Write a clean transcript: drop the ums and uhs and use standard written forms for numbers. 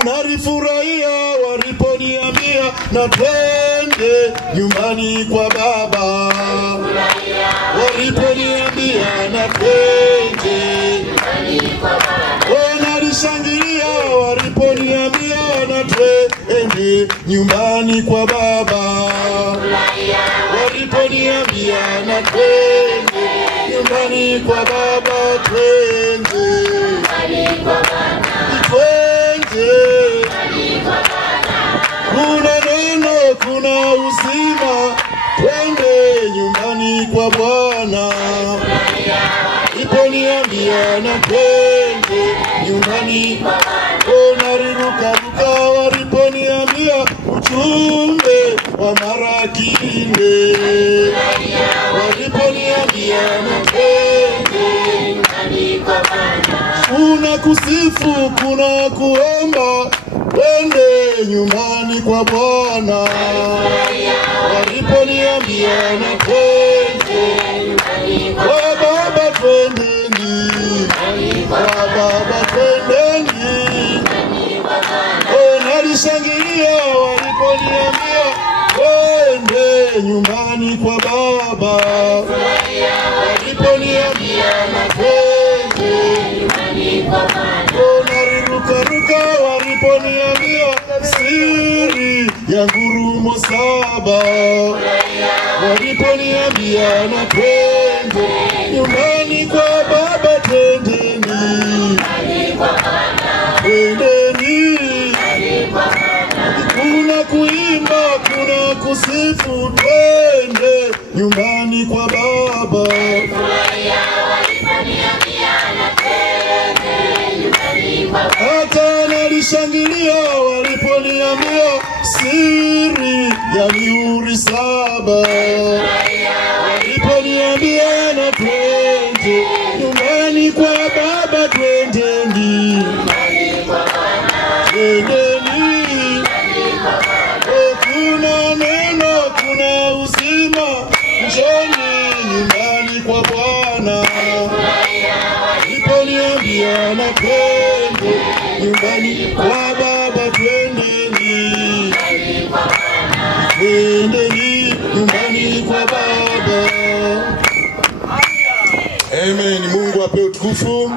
Nalifurahia waliponiambia na twende nyumbani kwa baba. Waliponiambia na twende nyumbani kwa baba. Nalishangilia waliponiambia na twende nyumbani kwa baba. Waliponiambia na twende nyumbani kwa baba, twende nyumbani kwa baba. Kuna neno, kuna uzima, twende nyumbani kwa Bwana. Waliponiambia na twende nyumbani kwa Bwana. Nalirukaruka waliponiambia ujumbe wa mara kinde. Waliponiambia na twende nyumbani kwa Bwana. Kuna kusifu, kuna kuomba, twende nyumbani kwa Bwana. Waliponiambia na twende nyumbani kwa baba, twendeni kwa baba, twendeni. Nalishangilia waliponiambia twende nyumbani kwa baba. Waliponiambia na twende nyumbani kwa baba. Nalirukaruka waliponiambia siri ya ngurumo saba. Waliponiambia na twende nyumbani kwa baba, twendeni, twendeni. Kuna kuimba, kuna kusifu, twende nyumbani kwa baba. Hata nalishangilia waliponiambia siri ya mihuri saba. Waliponiambia na twende nyumbani kwa baba, twendeni, twendeni. Kuna neno, kuna uzima, njoni nyumbani kwa Bwana. Waliponiambia na twende nyumbani kwa baba, twendeni, twendeni nyumbani kwa baba. Amen. Mungu ape utukufu.